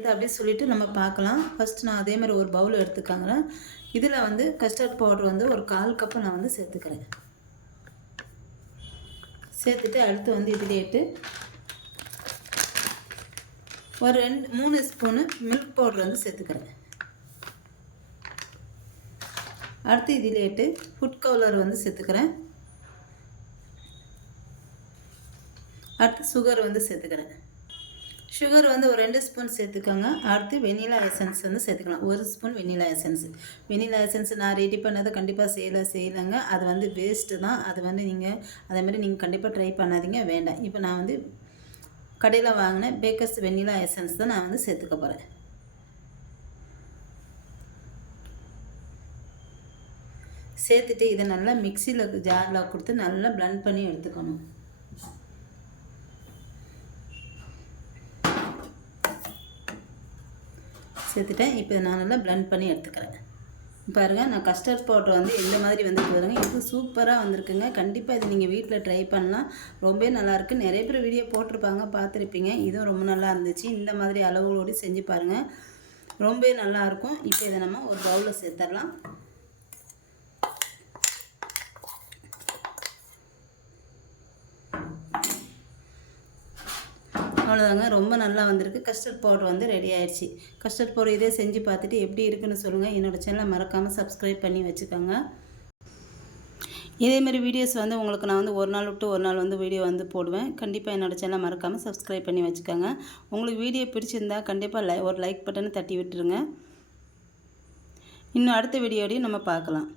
இது அப்படியே சொல்லிட்டு நம்ம பார்க்கலாம். ஃபஸ்ட் நான் அதே மாதிரி ஒரு பவுல் எடுத்துக்காங்களேன். இதில் வந்து கஸ்டர்ட் பவுடர் வந்து ஒரு கால் கப்பு நான் வந்து சேர்த்துக்கிறேன். சேர்த்துட்டு அடுத்து வந்து இதுலேட்டு ஒரு ரெண்டு மூணு ஸ்பூனு மில்க் பவுடர் வந்து சேர்த்துக்கிறேன். அடுத்து இதிலேட்டு ஃபுட் கவுலர் வந்து சேர்த்துக்கிறேன். அடுத்து சுகர் வந்து சேர்த்துக்கிறேன். சுகர் வந்து ஒரு ரெண்டு ஸ்பூன் சேர்த்துக்கோங்க. அடுத்து வெனிலா எசன்ஸ் வந்து சேர்த்துக்கலாம். ஒரு spoon vanilla essence vanilla essence நான் ரெடி பண்ணதை கண்டிப்பாக செய்யலை செய்யலைங்க. அது வந்து வேஸ்ட்டு தான். அது வந்து நீங்கள் அதே மாதிரி நீங்கள் கண்டிப்பாக ட்ரை பண்ணாதீங்க. வேண்டாம். இப்போ நான் வந்து கடையில் வாங்கின பேக்கர்ஸ் வெனிலா எசன்ஸ் தான் நான் வந்து சேர்த்துக்க போகிறேன் சேர்த்துட்டு இதை நல்லா மிக்சியில் ஜாரில் கொடுத்து நல்லா ப்ளண்ட் பண்ணி எடுத்துக்கணும். சேர்த்துட்டேன். இப்போ நான் நல்லா blend பண்ணி எடுத்துக்கிறேன். பாருங்கள் நான் கஸ்டர்ட் பவுடர் வந்து இந்த மாதிரி வந்துட்டு வருங்க இது சூப்பராக வந்திருக்குங்க. கண்டிப்பாக இது நீங்கள் வீட்டில் ட்ரை பண்ணலாம். ரொம்பவே நல்லாயிருக்கு நிறைய பேர் வீடியோ போட்டிருப்பாங்க பார்த்துருப்பீங்க. இதுவும் ரொம்ப நல்லா இருந்துச்சு. இந்த மாதிரி அளவுகளோடு செஞ்சு பாருங்கள் ரொம்பவே நல்லாயிருக்கும் இப்போ இதை நம்ம ஒரு பவுலில் சேர்த்துடலாம் அவ்வளோதாங்க ரொம்ப நல்லா வந்திருக்கு. கஸ்டர்ட் பவுடர் வந்து ரெடி ஆயிடுச்சு. கஸ்டர்ட் பவுடர் இதே செஞ்சு பார்த்துட்டு எப்படி இருக்குன்னு சொல்லுங்கள் என்னோடய சேனலை மறக்காமல் சப்ஸ்கிரைப் பண்ணி வச்சுக்கோங்க. இதேமாரி வீடியோஸ் வந்து உங்களுக்கு நான் வந்து ஒரு நாள் விட்டு ஒரு நாள் வந்து வீடியோ வந்து போடுவேன். கண்டிப்பாக என்னோடய சேனலை மறக்காமல் சப்ஸ்கிரைப் பண்ணி வச்சுக்கோங்க. உங்களுக்கு வீடியோ பிடிச்சிருந்தா கண்டிப்பாக லை ஒரு லைக் பட்டனை தட்டி விட்டுருங்க. இன்னும் அடுத்த வீடியோடையும் நம்ம பார்க்கலாம்.